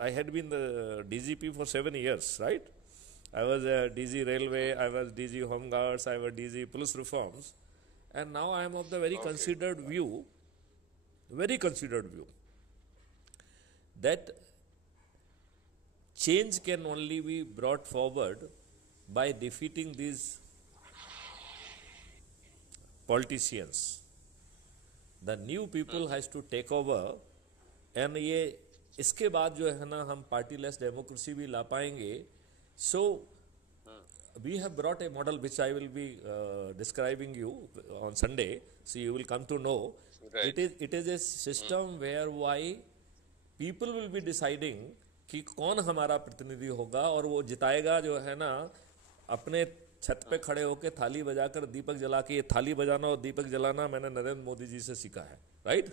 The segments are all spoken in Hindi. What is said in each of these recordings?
I had been the DGP for 7 years, right? I was DG Railway, I was DG Home Guards, I was DG Police Reforms, and now I am of the Okay. very considered view, that change can only be brought forward by defeating these politicians. The new people has to take over, and ये इसके बाद जो है ना हम पार्टीलेस डेमोक्रेसी भी ला पाएंगे. सो we have brought a model which I will be describing you on Sunday, so you will come to know. Right. It is a system where why people will be deciding कि कौन हमारा प्रतिनिधि होगा, और वो जिताएगा जो है ना अपने छत पे खड़े होकर थाली बजाकर दीपक जला के. ये थाली बजाना और दीपक जलाना मैंने नरेंद्र मोदी जी से सीखा है, राइट?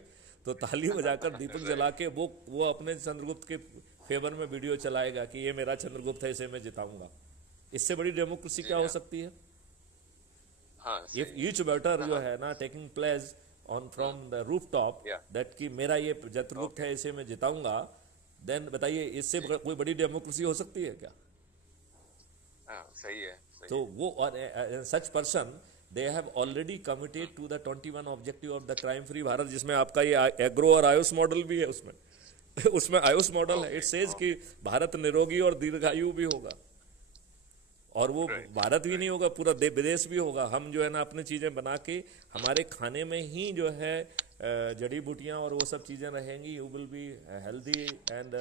तो थाली बजाकर दीपक जला के वो अपने चंद्रगुप्त के फेवर में वीडियो चलाएगा कि ये मेरा चंद्रगुप्त है, इसे मैं जिताऊंगा. इससे बड़ी डेमोक्रेसी क्या हो सकती है? हाँ, इफ ईच वोटर जो है ना taking place on from the roof top Yeah. That कि मेरा ये चंद्रगुप्त है, इसे मैं जिताऊंगा, देन बताइए इससे कोई बड़ी डेमोक्रेसी हो सकती है क्या? हाँ, सही है. तो वो और such person they have already committed to the 21 objective of the crime free Bharat, जिसमें आपका ये एग्रो और आयुष मॉडल भी है उसमें. उसमें आयुष मॉडल है. इट सेज कि भारत निरोगी और दीर्घायु भी होगा, और वो भारत भी नहीं होगा, पूरा विदेश भी होगा. हम जो है ना अपनी चीजें बना के हमारे खाने में ही जो है जड़ी बूटियां और वो सब चीजें रहेंगी. You will be healthy and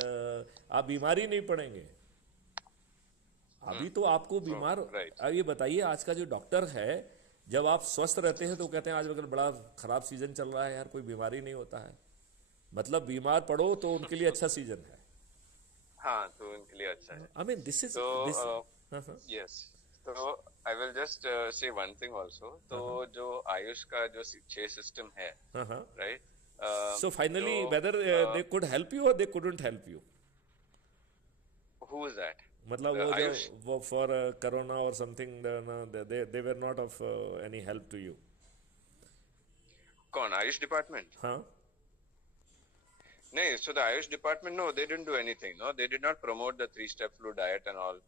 आप बीमारी नहीं पड़ेंगे. अभी तो आपको बीमार. right. अब ये बताइए, आज का जो डॉक्टर है, जब आप स्वस्थ रहते हैं तो कहते हैं आज अगर बड़ा खराब सीजन चल रहा है यार, कोई बीमारी नहीं होता है. मतलब बीमार पड़ो तो उनके लिए अच्छा सीजन है. हाँ, तो उनके लिए अच्छा है. आई मीन दिस इज तो दिस. yes. तो I will just say one thing also. तो जो आयुष का जो 6 सिस्टम है, right? So finally, तो, whether they could help you or they couldn't help you. who is that? मतलब The वो Ayush? जो वो for corona or something, they were not of any help to you. कौन? आयुष डिपार्टमेंट? हाँ. नहीं, so the Ayush department, no, they didn't do anything. No, they did not promote the 3-step flu diet and all.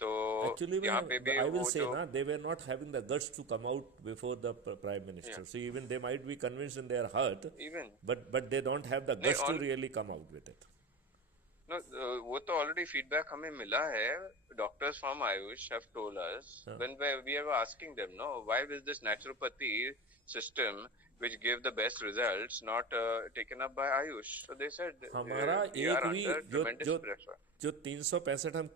तो Actually, यहाँ पे भी I will वो say जो na, they were not having the guts to come out before the prime minister. So even they might be convinced in their heart, even but they don't have the नहीं guts to on really come out with it. no, वो तो already feedback हमें मिला है. Doctors from Ayush have told us when we were asking them, no, why is this naturopathy system which gave the best results not taken up by Ayush? So they said हमारा we are एक भी under tremendous pressure. जो 365 हम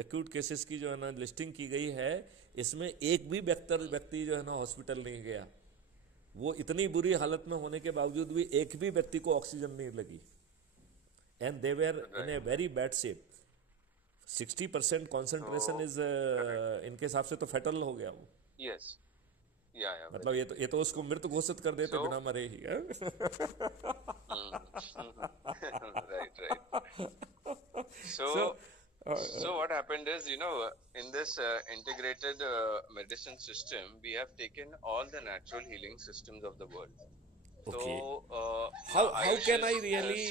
एक्यूट केसेस की जो है ना लिस्टिंग की गई है, इसमें एक भी व्यक्ति जो है ना हॉस्पिटल नहीं गया. वो इतनी बुरी हालत में होने के बावजूद भी एक भी व्यक्ति को ऑक्सीजन नहीं लगी. And they were in a very bad shape. 60% concentration is इनके हिसाब से तो फेटल हो गया वो. Yes. Yeah. मतलब ये तो उसको मृत घोषित कर देते बिना मरे ही. Right. So what happened is, in this integrated medicine system, we have taken all the natural healing systems of the world. Okay. So How Ayush can I is, really